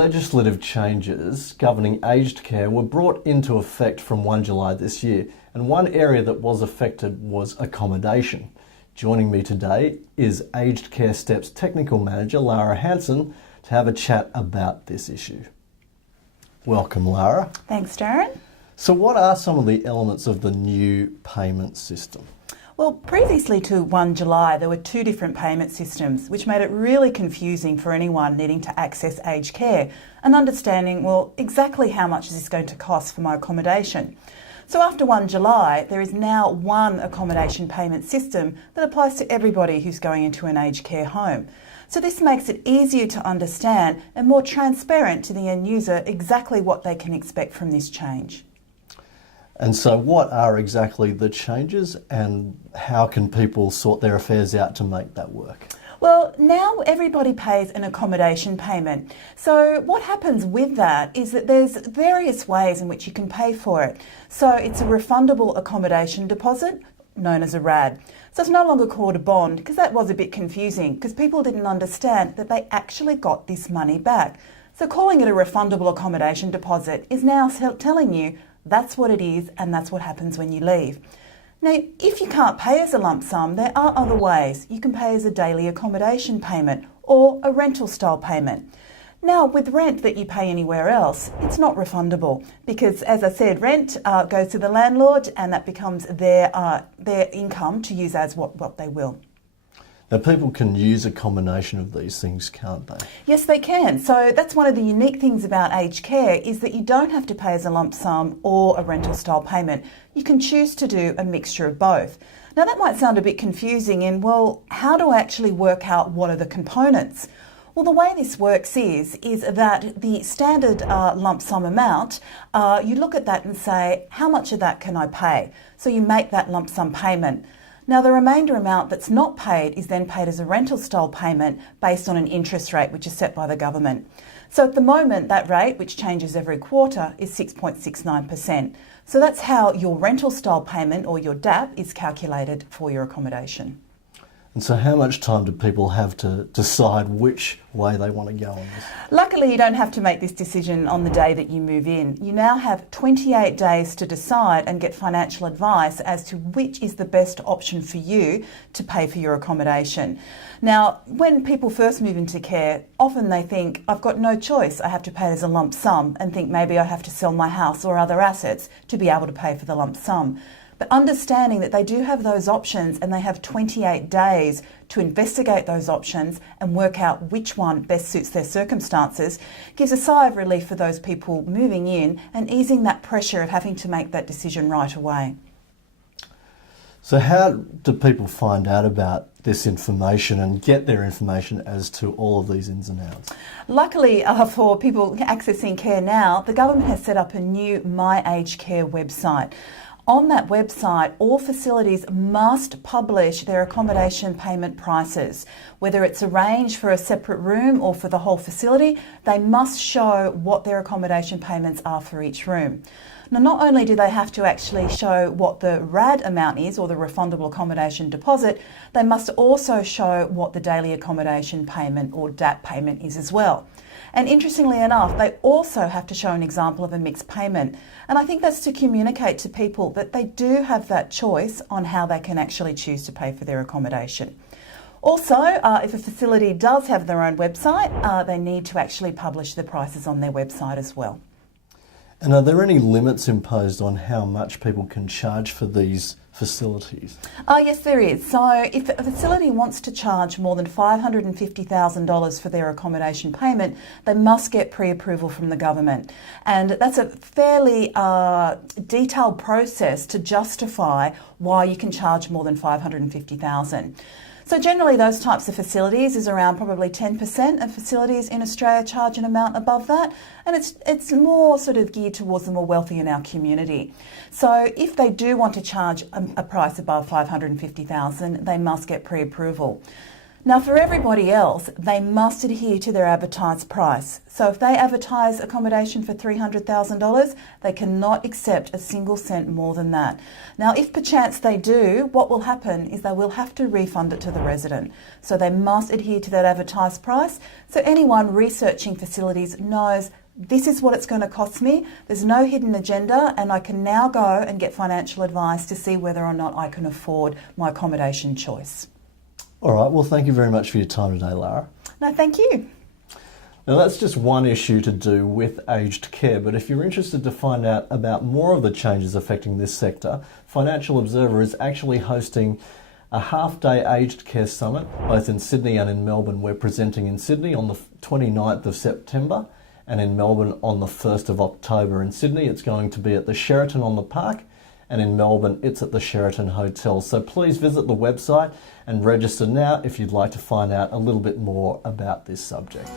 legislative changes governing aged care were brought into effect from 1 July this year, and one area that was affected was accommodation. Joining me today is Aged Care Steps Technical Manager Lara Hanson to have a chat about this issue. Welcome, Lara. Thanks, Darren. So what are some of the elements of the new payment system? Well, previously to 1 July, there were two different payment systems, which made it really confusing for anyone needing to access aged care and understanding, well, exactly how much is this going to cost for my accommodation. So after 1 July, there is now one accommodation payment system that applies to everybody who's going into an aged care home. So this makes it easier to understand and more transparent to the end user exactly what they can expect from this change. And so what are exactly the changes and how can people sort their affairs out to make that work? Well, now everybody pays an accommodation payment. So what happens with that is that there's various ways in which you can pay for it. So it's a refundable accommodation deposit, known as a RAD. So it's no longer called a bond, because that was a bit confusing because people didn't understand that they actually got this money back. So calling it a refundable accommodation deposit is now telling you that's what it is and that's what happens when you leave. Now, if you can't pay as a lump sum, there are other ways. You can pay as a daily accommodation payment or a rental style payment. Now, with rent that you pay anywhere else, it's not refundable because, as I said, rent goes to the landlord and that becomes their income to use as what they will. Now, people can use a combination of these things, can't they? Yes, they can. So that's one of the unique things about aged care is that you don't have to pay as a lump sum or a rental style payment. You can choose to do a mixture of both. Now, that might sound a bit confusing in, well, how do I actually work out what are the components? Well, the way this works is that the standard lump sum amount, you look at that and say, how much of that can I pay? So you make that lump sum payment. Now, the remainder amount that's not paid is then paid as a rental style payment based on an interest rate which is set by the government. So at the moment, that rate, which changes every quarter, is 6.69%. So that's how your rental style payment or your DAP is calculated for your accommodation. And so how much time do people have to decide which way they want to go on this? Luckily, you don't have to make this decision on the day that you move in. You now have 28 days to decide and get financial advice as to which is the best option for you to pay for your accommodation. Now, when people first move into care, often they think, I've got no choice, I have to pay as a lump sum, and think maybe I have to sell my house or other assets to be able to pay for the lump sum. But understanding that they do have those options and they have 28 days to investigate those options and work out which one best suits their circumstances gives a sigh of relief for those people moving in and easing that pressure of having to make that decision right away. So how do people find out about this information and get their information as to all of these ins and outs? Luckily for people accessing care now, the government has set up a new My Aged Care website. On that website, all facilities must publish their accommodation payment prices. Whether it's arranged for a separate room or for the whole facility, they must show what their accommodation payments are for each room. Now, not only do they have to actually show what the RAD amount is, or the refundable accommodation deposit, they must also show what the daily accommodation payment or DAP payment is as well. And interestingly enough, they also have to show an example of a mixed payment. And I think that's to communicate to people that they do have that choice on how they can actually choose to pay for their accommodation. Also, if a facility does have their own website, they need to actually publish the prices on their website as well. And are there any limits imposed on how much people can charge for these facilities? Yes, there is. So if a facility wants to charge more than $550,000 for their accommodation payment, they must get pre-approval from the government. And that's a fairly detailed process to justify why you can charge more than $550,000. So generally those types of facilities is around probably 10% of facilities in Australia charge an amount above that, and it's more sort of geared towards the more wealthy in our community. So if they do want to charge a price above $550,000, they must get pre-approval. Now, for everybody else, they must adhere to their advertised price. So if they advertise accommodation for $300,000, they cannot accept a single cent more than that. Now, if perchance they do, what will happen is they will have to refund it to the resident. So they must adhere to that advertised price. So anyone researching facilities knows this is what it's going to cost me. There's no hidden agenda, and I can now go and get financial advice to see whether or not I can afford my accommodation choice. All right, well, thank you very much for your time today, Lara. No, thank you. Now, that's just one issue to do with aged care, but if you're interested to find out about more of the changes affecting this sector, Financial Observer is actually hosting a half-day aged care summit, both in Sydney and in Melbourne. We're presenting in Sydney on the 29th of September and in Melbourne on the 1st of October. In Sydney, it's going to be at the Sheraton on the Park, and in Melbourne, it's at the Sheraton Hotel. So please visit the website and register now if you'd like to find out a little bit more about this subject.